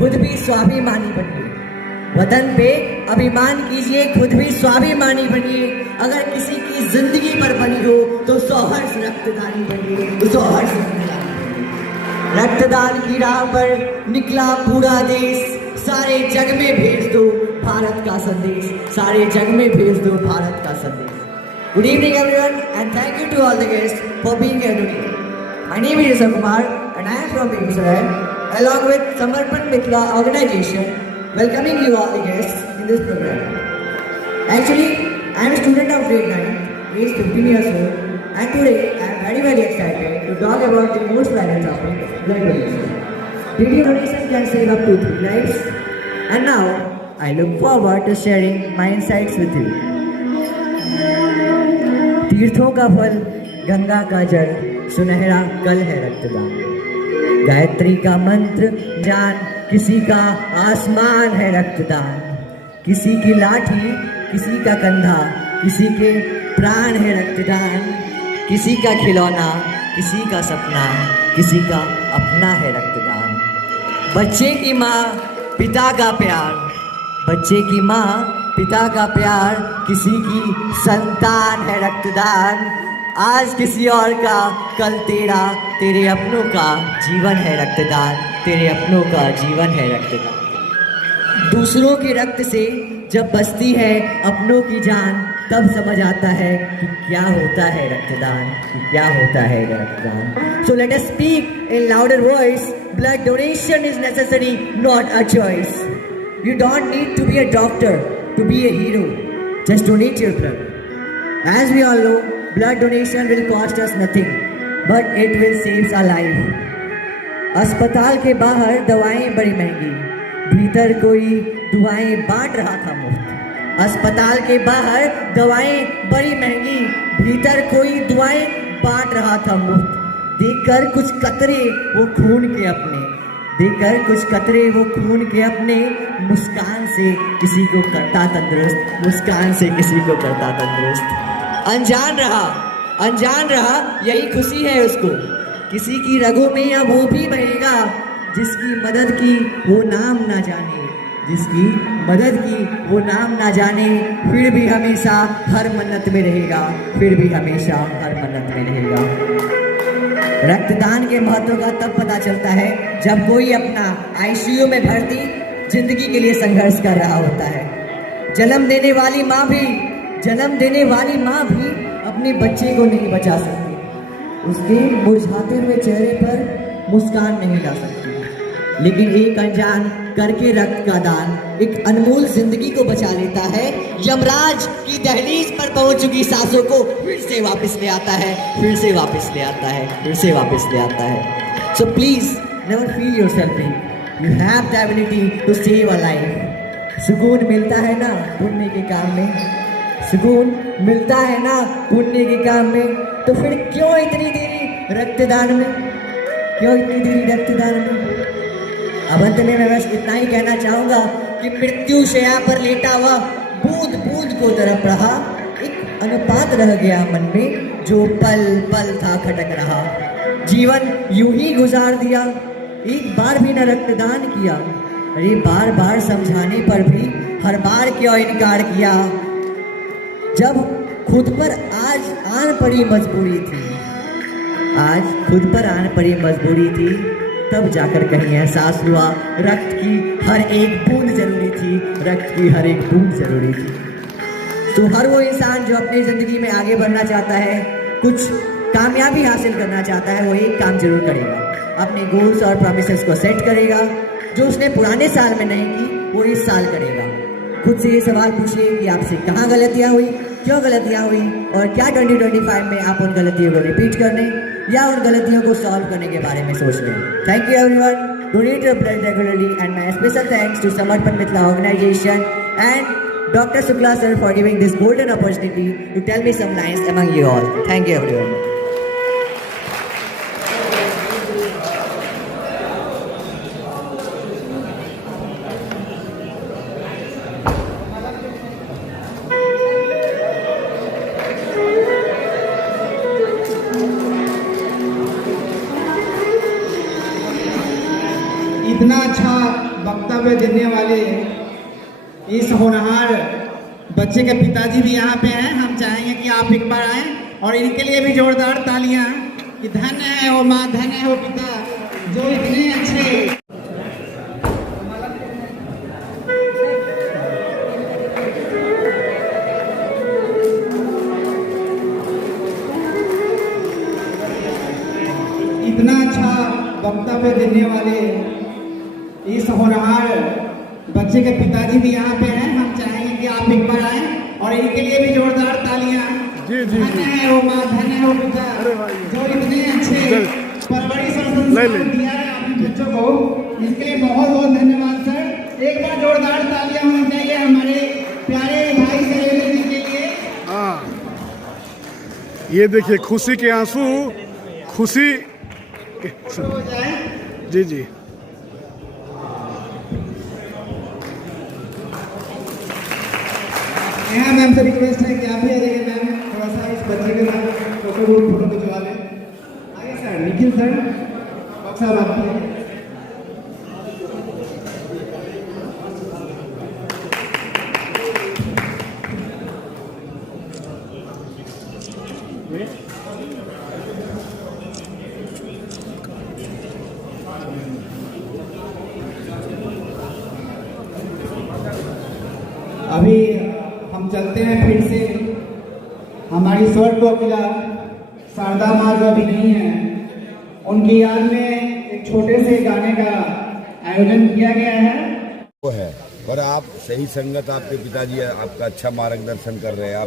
खुद भी स्वाभिमानी बनिए। वतन पे अभिमान कीजिए, खुद भी स्वाभिमानी बनिए। अगर किसी की जिंदगी पर बनी हो तो सौहर्ष रक्तदानी बनिए, तो सौहर्ष रक्तदान की राह पर निकला पूरा देश। सारे जग में भेज दो भारत का संदेश, सारे जग में भेज दो भारत का संदेश। Good evening everyone and thank you to all the guests for being here today. My name is Rishabh Kumar and I am from Begusarai along with Samarpan Mitra organization welcoming you all the guests in this program. Actually, I am a student of grade 9, age 15 years old, and today I am very excited to talk about the most viral topic, blood donation. Daily donation can save up to 3 lives, and now I look forward to sharing my insights with you. तीर्थों का फल, गंगा का जल, सुनहरा कल है रक्तदान। गायत्री का मंत्र जान, किसी का आसमान है रक्तदान। किसी की लाठी, किसी का कंधा, किसी के प्राण है रक्तदान। किसी का खिलौना, किसी का सपना, किसी का अपना है रक्तदान। बच्चे की माँ, पिता का प्यार, बच्चे की माँ, पिता का प्यार, किसी की संतान है रक्तदान। आज किसी और का, कल तेरा, तेरे अपनों का जीवन है रक्तदान, तेरे अपनों का जीवन है रक्तदान। दूसरों के रक्त से जब बचती है अपनों की जान, तब समझ आता है कि क्या होता है रक्तदान, कि क्या होता है रक्तदान। So let us speak in louder voice. Blood donation is necessary, not a choice. You don't need to be a doctor to be a hero. Just donate your blood. As we all know, blood donation will cost us nothing, but it will save our life. अस्पताल के बाहर दवाएं बड़ी महंगी, भीतर कोई दुआएं बांट रहा था मुफ्त। अस्पताल के बाहर दवाएं बड़ी महंगी, भीतर कोई दुआएं बांट रहा था मुफ्त। देखकर कुछ कतरे वो खून के अपने, देखकर कुछ कतरे वो खून के अपने, मुस्कान से किसी को करता तंदुरुस्त, मुस्कान से किसी को करता तंदुरुस्त। अनजान रहा यही खुशी है उसको। किसी की रगों में या वो भी बहेगा जिसकी मदद की वो नाम ना जाने, जिसकी मदद की वो नाम ना जाने। फिर भी हमेशा हर मन्नत में रहेगा, फिर भी हमेशा हर मन्नत में रहेगा। रक्तदान के महत्व का तब पता चलता है जब कोई अपना आईसीयू में भर्ती जिंदगी के लिए संघर्ष कर रहा होता है। जन्म देने वाली माँ भी अपने बच्चे को नहीं बचा सकती, उसके मुरझाते हुए चेहरे पर मुस्कान नहीं ला सकती। लेकिन एक अनजान करके रक्त का दान एक अनमोल जिंदगी को बचा लेता है। यमराज की दहलीज पर पहुंच चुकी सांसों को फिर से वापस ले आता है, फिर से वापस ले आता है, फिर से वापस ले आता है। So please never feel yourself weak, you have the ability to save a life. सुकून मिलता है ना पुण्य के काम में, सुकून मिलता है ना पुण्य के काम में, तो फिर क्यों इतनी देरी रक्तदान में, क्यों इतनी देरी रक्तदान में। अब अंत में मैं बस इतना ही कहना चाहूँगा कि मृत्यु शैया पर लेटा हुआ बूंद बूंद को तरफ रहा, एक अनुपात रह गया मन में जो पल पल था खटक रहा। जीवन यूं ही गुजार दिया, एक बार भी न रक्तदान किया। अरे बार बार समझाने पर भी हर बार क्यों इनकार किया। जब खुद पर आज आन पड़ी मजबूरी थी, आज खुद पर आन पड़ी मजबूरी थी, तब जाकर कहीं एहसास हुआ रक्त की हर एक बूंद जरूरी थी, रक्त की हर एक बूंद जरूरी थी। तो हर वो इंसान जो अपनी ज़िंदगी में आगे बढ़ना चाहता है, कुछ कामयाबी हासिल करना चाहता है, वो एक काम जरूर करेगा, अपने गोल्स और प्रॉमिसेस को सेट करेगा। जो उसने पुराने साल में नहीं की वो इस साल करेगा। खुद से ये सवाल पूछिए कि आपसे कहाँ गलतियाँ हुई, क्यों गलतियाँ हुई, और क्या 2025 में आप उन गलतियों को रिपीट करने या उन गलतियों को सॉल्व करने के बारे में सोच लें। Thank you everyone, donate your blood regularly and my special thanks to Samarpan Mitra organisation and Dr. Shukla sir for giving this golden opportunity to tell me some lines among you all. Thank you everyone. इतना अच्छा पे देने वाले इस होनहार बच्चे के पिताजी भी यहाँ पे हैं। हम चाहेंगे कि आप एक बार आएं और इनके लिए भी जोरदार तालियां कि धन्य है वो माँ, धन्य है वो पिता जो इतने अच्छे इतना अच्छा वक्तव्य देने वाले इस होनहार बच्चे के पिताजी भी यहाँ पे हैं। हम चाहेंगे कि आप एक बार आएं और इनके लिए भी जोरदार तालियां। धन्य है वो माँ, धन्य है वो पिता जो इतने अच्छे परवरिश और संस्कार दिया है अपने बच्चों को। इसके लिए बहुत बहुत धन्यवाद सर। एक बार जोरदार तालियां होनी चाहिए हमारे प्यारे भाई शैलेंद्र जी के लिए। ये देखिए खुशी के आंसू, खुशी हो जाए। जी जी यहाँ मैम से रिक्वेस्ट है कि आप भी आ जाइए मैम, थोड़ा सा इस बच्चे के साथ फोटो खिंचवा लें। आइए सर, निखिल सर, बक्सा बात की अभी हम चलते हैं फिर से हमारी स्वर्ग कोकिला शारदा माँ जो अभी नहीं है, उनकी याद में एक छोटे से गाने का आयोजन किया गया है। वो है और आप सही संगत, आपके पिताजी आपका अच्छा मार्गदर्शन कर रहे हैं। आप